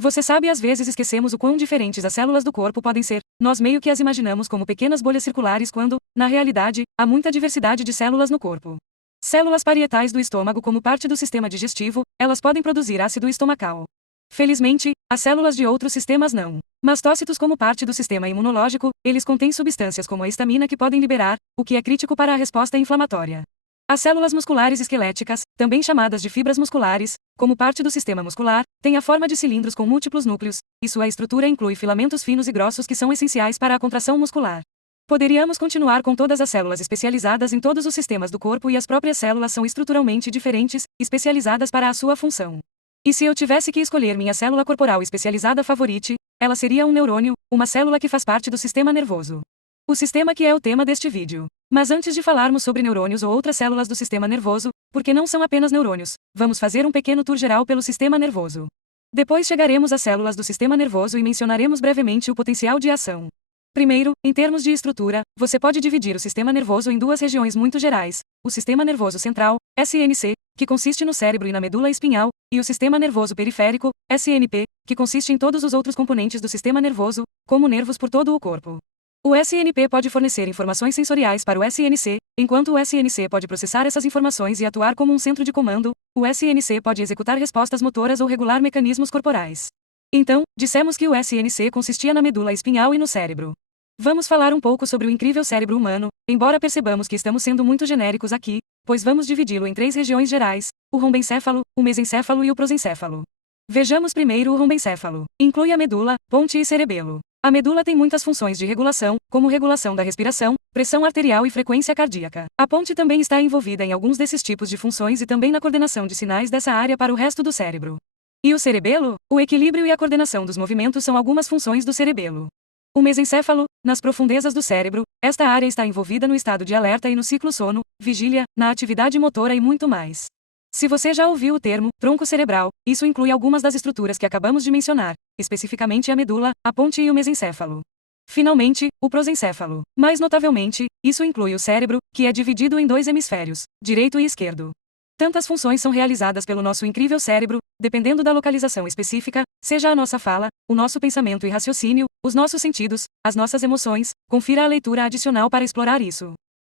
Você sabe, às vezes esquecemos o quão diferentes as células do corpo podem ser. Nós meio que as imaginamos como pequenas bolhas circulares quando, na realidade, há muita diversidade de células no corpo. Células parietais do estômago, como parte do sistema digestivo, elas podem produzir ácido estomacal. Felizmente, as células de outros sistemas não. Mastócitos, como parte do sistema imunológico, eles contêm substâncias como a histamina que podem liberar, o que é crítico para a resposta inflamatória. As células musculares esqueléticas, também chamadas de fibras musculares, como parte do sistema muscular, têm a forma de cilindros com múltiplos núcleos, e sua estrutura inclui filamentos finos e grossos que são essenciais para a contração muscular. Poderíamos continuar com todas as células especializadas em todos os sistemas do corpo, e as próprias células são estruturalmente diferentes, especializadas para a sua função. E se eu tivesse que escolher minha célula corporal especializada favorita, ela seria um neurônio, uma célula que faz parte do sistema nervoso. O sistema que é o tema deste vídeo. Mas antes de falarmos sobre neurônios ou outras células do sistema nervoso, porque não são apenas neurônios, vamos fazer um pequeno tour geral pelo sistema nervoso. Depois chegaremos às células do sistema nervoso e mencionaremos brevemente o potencial de ação. Primeiro, em termos de estrutura, você pode dividir o sistema nervoso em duas regiões muito gerais: o sistema nervoso central, SNC, que consiste no cérebro e na medula espinhal, e o sistema nervoso periférico, SNP, que consiste em todos os outros componentes do sistema nervoso, como nervos por todo o corpo. O SNP pode fornecer informações sensoriais para o SNC, enquanto o SNC pode processar essas informações e atuar como um centro de comando. O SNC pode executar respostas motoras ou regular mecanismos corporais. Então, dissemos que o SNC consistia na medula espinhal e no cérebro. Vamos falar um pouco sobre o incrível cérebro humano, embora percebamos que estamos sendo muito genéricos aqui, pois vamos dividi-lo em três regiões gerais: o rombencéfalo, o mesencéfalo e o prosencéfalo. Vejamos primeiro o rombencéfalo. Inclui a medula, ponte e cerebelo. A medula tem muitas funções de regulação, como regulação da respiração, pressão arterial e frequência cardíaca. A ponte também está envolvida em alguns desses tipos de funções e também na coordenação de sinais dessa área para o resto do cérebro. E o cerebelo? O equilíbrio e a coordenação dos movimentos são algumas funções do cerebelo. O mesencéfalo, nas profundezas do cérebro, esta área está envolvida no estado de alerta e no ciclo sono, vigília, na atividade motora e muito mais. Se você já ouviu o termo tronco cerebral, isso inclui algumas das estruturas que acabamos de mencionar, especificamente a medula, a ponte e o mesencéfalo. Finalmente, o prosencéfalo. Mais notavelmente, isso inclui o cérebro, que é dividido em dois hemisférios, direito e esquerdo. Tantas funções são realizadas pelo nosso incrível cérebro, dependendo da localização específica, seja a nossa fala, o nosso pensamento e raciocínio, os nossos sentidos, as nossas emoções. Confira a leitura adicional para explorar isso.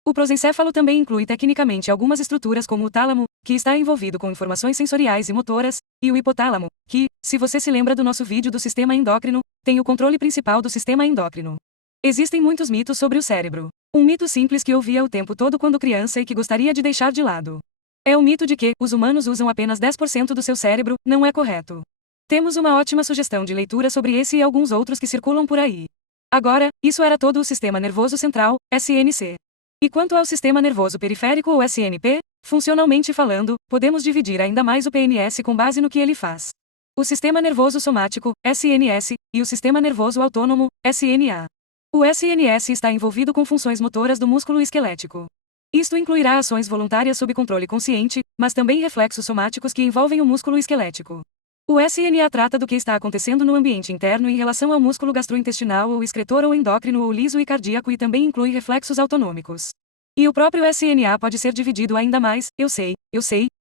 O prosencéfalo também inclui tecnicamente algumas estruturas como o tálamo, que está envolvido com informações sensoriais e motoras, e o hipotálamo, que, se você se lembra do nosso vídeo do sistema endócrino, tem o controle principal do sistema endócrino. Existem muitos mitos sobre o cérebro. Um mito simples que ouvia o tempo todo quando criança e que gostaria de deixar de lado. É o mito de que os humanos usam apenas 10% do seu cérebro. Não é correto. Temos uma ótima sugestão de leitura sobre esse e alguns outros que circulam por aí. Agora, isso era todo o sistema nervoso central, SNC. E quanto ao sistema nervoso periférico ou SNP, funcionalmente falando, podemos dividir ainda mais o PNS com base no que ele faz. O sistema nervoso somático, SNS, e o sistema nervoso autônomo, SNA. O SNS está envolvido com funções motoras do músculo esquelético. Isto incluirá ações voluntárias sob controle consciente, mas também reflexos somáticos que envolvem o músculo esquelético. O SNA trata do que está acontecendo no ambiente interno em relação ao músculo gastrointestinal ou excretor ou endócrino ou liso e cardíaco, e também inclui reflexos autonômicos. E o próprio SNA pode ser dividido ainda mais. Eu sei,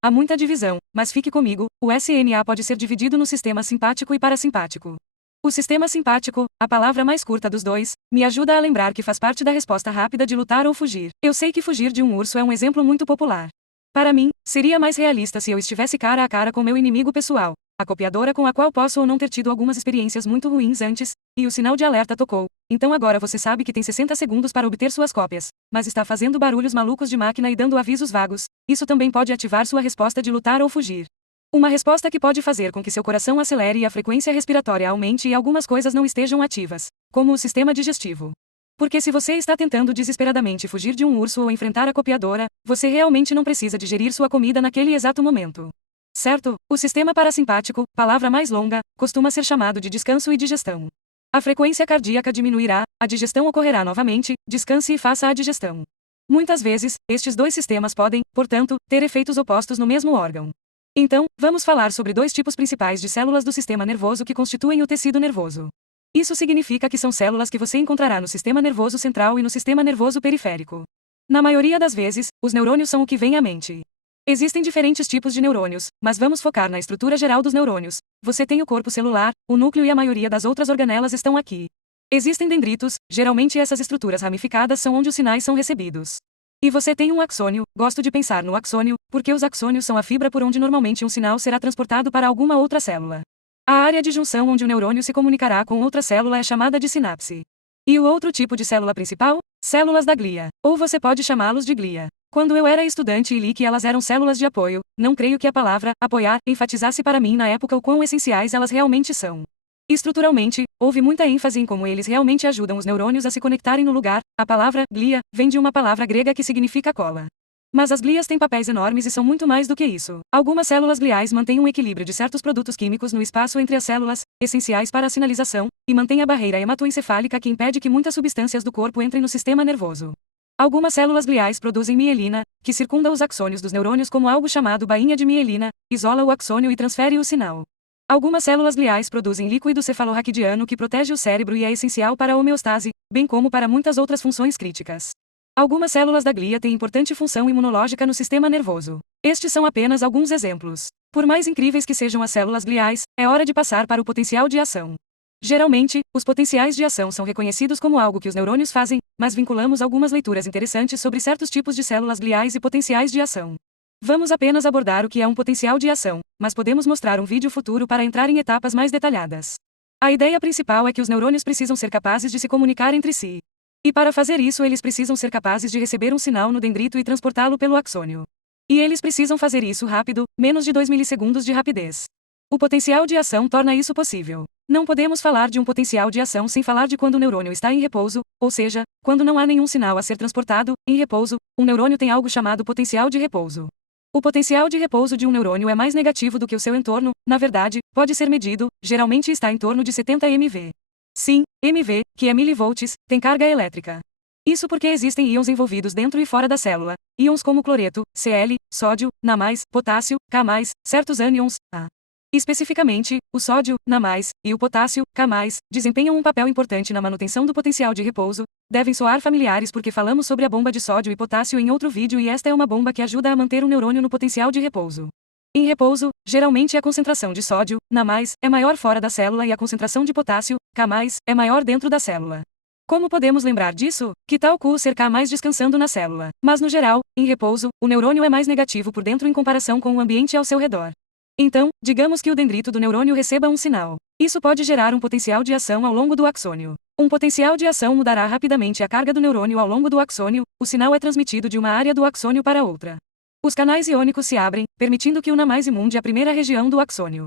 há muita divisão, mas fique comigo, o SNA pode ser dividido no sistema simpático e parasimpático. O sistema simpático, a palavra mais curta dos dois, me ajuda a lembrar que faz parte da resposta rápida de lutar ou fugir. Eu sei que fugir de um urso é um exemplo muito popular. Para mim, seria mais realista se eu estivesse cara a cara com meu inimigo pessoal, a copiadora com a qual posso ou não ter tido algumas experiências muito ruins antes, e o sinal de alerta tocou. Então agora você sabe que tem 60 segundos para obter suas cópias, mas está fazendo barulhos malucos de máquina e dando avisos vagos. Isso também pode ativar sua resposta de lutar ou fugir. Uma resposta que pode fazer com que seu coração acelere e a frequência respiratória aumente e algumas coisas não estejam ativas, como o sistema digestivo. Porque se você está tentando desesperadamente fugir de um urso ou enfrentar a copiadora, você realmente não precisa digerir sua comida naquele exato momento. Certo? O sistema parasimpático, palavra mais longa, costuma ser chamado de descanso e digestão. A frequência cardíaca diminuirá, a digestão ocorrerá novamente, descanse e faça a digestão. Muitas vezes, estes dois sistemas podem, portanto, ter efeitos opostos no mesmo órgão. Então, vamos falar sobre dois tipos principais de células do sistema nervoso que constituem o tecido nervoso. Isso significa que são células que você encontrará no sistema nervoso central e no sistema nervoso periférico. Na maioria das vezes, os neurônios são o que vem à mente. Existem diferentes tipos de neurônios, mas vamos focar na estrutura geral dos neurônios. Você tem o corpo celular, o núcleo e a maioria das outras organelas estão aqui. Existem dendritos, geralmente essas estruturas ramificadas são onde os sinais são recebidos. E você tem um axônio, gosto de pensar no axônio, porque os axônios são a fibra por onde normalmente um sinal será transportado para alguma outra célula. A área de junção onde o neurônio se comunicará com outra célula é chamada de sinapse. E o outro tipo de célula principal? Células da glia. Ou você pode chamá-los de glia. Quando eu era estudante e li que elas eram células de apoio, não creio que a palavra apoiar enfatizasse para mim na época o quão essenciais elas realmente são. Estruturalmente, houve muita ênfase em como eles realmente ajudam os neurônios a se conectarem no lugar. A palavra glia vem de uma palavra grega que significa cola. Mas as glias têm papéis enormes e são muito mais do que isso. Algumas células gliais mantêm um equilíbrio de certos produtos químicos no espaço entre as células, essenciais para a sinalização, e mantêm a barreira hematoencefálica que impede que muitas substâncias do corpo entrem no sistema nervoso. Algumas células gliais produzem mielina, que circunda os axônios dos neurônios como algo chamado bainha de mielina, isola o axônio e transfere o sinal. Algumas células gliais produzem líquido cefalorraquidiano que protege o cérebro e é essencial para a homeostase, bem como para muitas outras funções críticas. Algumas células da glia têm importante função imunológica no sistema nervoso. Estes são apenas alguns exemplos. Por mais incríveis que sejam as células gliais, é hora de passar para o potencial de ação. Geralmente, os potenciais de ação são reconhecidos como algo que os neurônios fazem, mas vinculamos algumas leituras interessantes sobre certos tipos de células gliais e potenciais de ação. Vamos apenas abordar o que é um potencial de ação, mas podemos mostrar um vídeo futuro para entrar em etapas mais detalhadas. A ideia principal é que os neurônios precisam ser capazes de se comunicar entre si. E para fazer isso eles precisam ser capazes de receber um sinal no dendrito e transportá-lo pelo axônio. E eles precisam fazer isso rápido, menos de 2 milissegundos de rapidez. O potencial de ação torna isso possível. Não podemos falar de um potencial de ação sem falar de quando o neurônio está em repouso, ou seja, quando não há nenhum sinal a ser transportado. Em repouso, um neurônio tem algo chamado potencial de repouso. O potencial de repouso de um neurônio é mais negativo do que o seu entorno, na verdade, pode ser medido, geralmente está em torno de 70 MV. Sim, MV, que é milivolts, tem carga elétrica. Isso porque existem íons envolvidos dentro e fora da célula, íons como cloreto, Cl, sódio, Na+, potássio, K+, certos ânions, A. Especificamente, o sódio, Na+, e o potássio, K+, desempenham um papel importante na manutenção do potencial de repouso. Devem soar familiares porque falamos sobre a bomba de sódio e potássio em outro vídeo e esta é uma bomba que ajuda a manter o neurônio no potencial de repouso. Em repouso, geralmente a concentração de sódio, Na+, é maior fora da célula e a concentração de potássio, K+, é maior dentro da célula. Como podemos lembrar disso? Que tal Q ser K+ descansando na célula? Mas no geral, em repouso, o neurônio é mais negativo por dentro em comparação com o ambiente ao seu redor. Então, digamos que o dendrito do neurônio receba um sinal. Isso pode gerar um potencial de ação ao longo do axônio. Um potencial de ação mudará rapidamente a carga do neurônio ao longo do axônio, o sinal é transmitido de uma área do axônio para outra. Os canais iônicos se abrem, permitindo que o Na+ imunde a primeira região do axônio.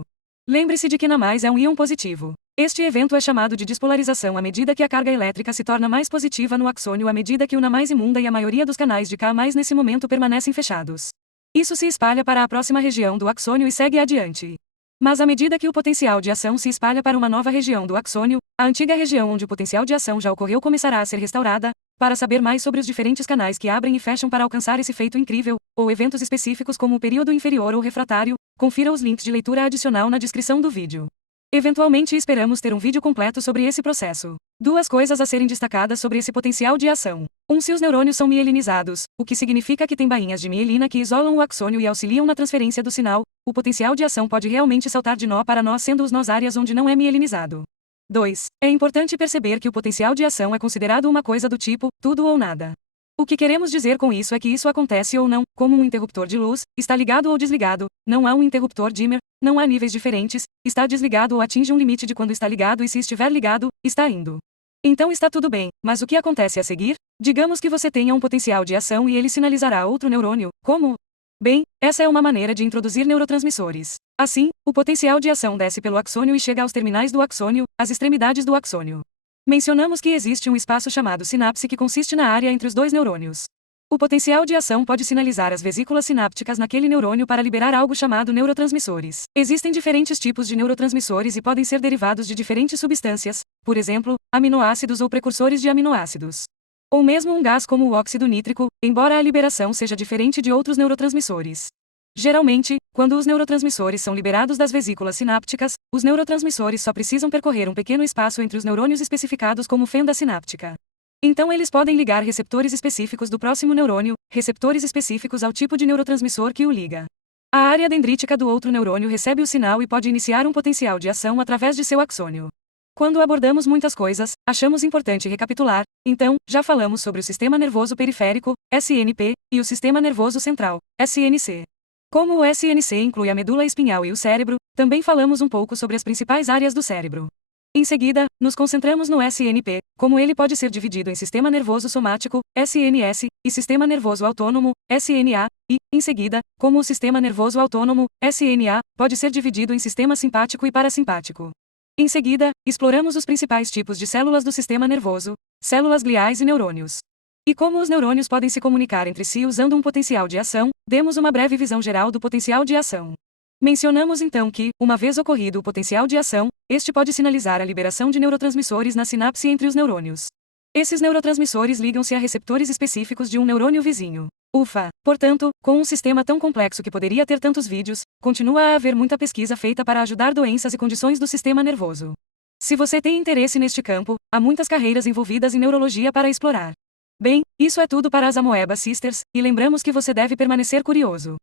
Lembre-se de que Na+ é um íon positivo. Este evento é chamado de despolarização à medida que a carga elétrica se torna mais positiva no axônio à medida que o Na+ imunda e a maioria dos canais de K+ nesse momento permanecem fechados. Isso se espalha para a próxima região do axônio e segue adiante. Mas à medida que o potencial de ação se espalha para uma nova região do axônio, a antiga região onde o potencial de ação já ocorreu começará a ser restaurada. Para saber mais sobre os diferentes canais que abrem e fecham para alcançar esse feito incrível, ou eventos específicos como o período inferior ou refratário, confira os links de leitura adicional na descrição do vídeo. Eventualmente esperamos ter um vídeo completo sobre esse processo. Duas coisas a serem destacadas sobre esse potencial de ação. Se os neurônios são mielinizados, o que significa que tem bainhas de mielina que isolam o axônio e auxiliam na transferência do sinal, o potencial de ação pode realmente saltar de nó para nó sendo os nós áreas onde não é mielinizado. 2. É importante perceber que o potencial de ação é considerado uma coisa do tipo, tudo ou nada. O que queremos dizer com isso é que isso acontece ou não, como um interruptor de luz, está ligado ou desligado, não há um interruptor dimmer, não há níveis diferentes, está desligado ou atinge um limite de quando está ligado e se estiver ligado, está indo. Então está tudo bem, mas o que acontece a seguir? Digamos que você tenha um potencial de ação e ele sinalizará outro neurônio, como? Bem, essa é uma maneira de introduzir neurotransmissores. Assim, o potencial de ação desce pelo axônio e chega aos terminais do axônio, às extremidades do axônio. Mencionamos que existe um espaço chamado sinapse que consiste na área entre os dois neurônios. O potencial de ação pode sinalizar as vesículas sinápticas naquele neurônio para liberar algo chamado neurotransmissores. Existem diferentes tipos de neurotransmissores e podem ser derivados de diferentes substâncias, por exemplo, aminoácidos ou precursores de aminoácidos. Ou mesmo um gás como o óxido nítrico, embora a liberação seja diferente de outros neurotransmissores. Geralmente, quando os neurotransmissores são liberados das vesículas sinápticas, os neurotransmissores só precisam percorrer um pequeno espaço entre os neurônios especificados como fenda sináptica. Então eles podem ligar receptores específicos do próximo neurônio, receptores específicos ao tipo de neurotransmissor que o liga. A área dendrítica do outro neurônio recebe o sinal e pode iniciar um potencial de ação através de seu axônio. Quando abordamos muitas coisas, achamos importante recapitular. Então, já falamos sobre o sistema nervoso periférico, SNP, e o sistema nervoso central, SNC. Como o SNC inclui a medula espinhal e o cérebro, também falamos um pouco sobre as principais áreas do cérebro. Em seguida, nos concentramos no SNP, como ele pode ser dividido em sistema nervoso somático, SNS, e sistema nervoso autônomo, SNA, e, em seguida, como o sistema nervoso autônomo, SNA, pode ser dividido em sistema simpático e parasimpático. Em seguida, exploramos os principais tipos de células do sistema nervoso, células gliais e neurônios. E como os neurônios podem se comunicar entre si usando um potencial de ação, demos uma breve visão geral do potencial de ação. Mencionamos então que, uma vez ocorrido o potencial de ação, este pode sinalizar a liberação de neurotransmissores na sinapse entre os neurônios. Esses neurotransmissores ligam-se a receptores específicos de um neurônio vizinho. Ufa! Portanto, com um sistema tão complexo que poderia ter tantos vídeos, continua a haver muita pesquisa feita para ajudar doenças e condições do sistema nervoso. Se você tem interesse neste campo, há muitas carreiras envolvidas em neurologia para explorar. Bem, isso é tudo para as Amoeba Sisters, e lembramos que você deve permanecer curioso.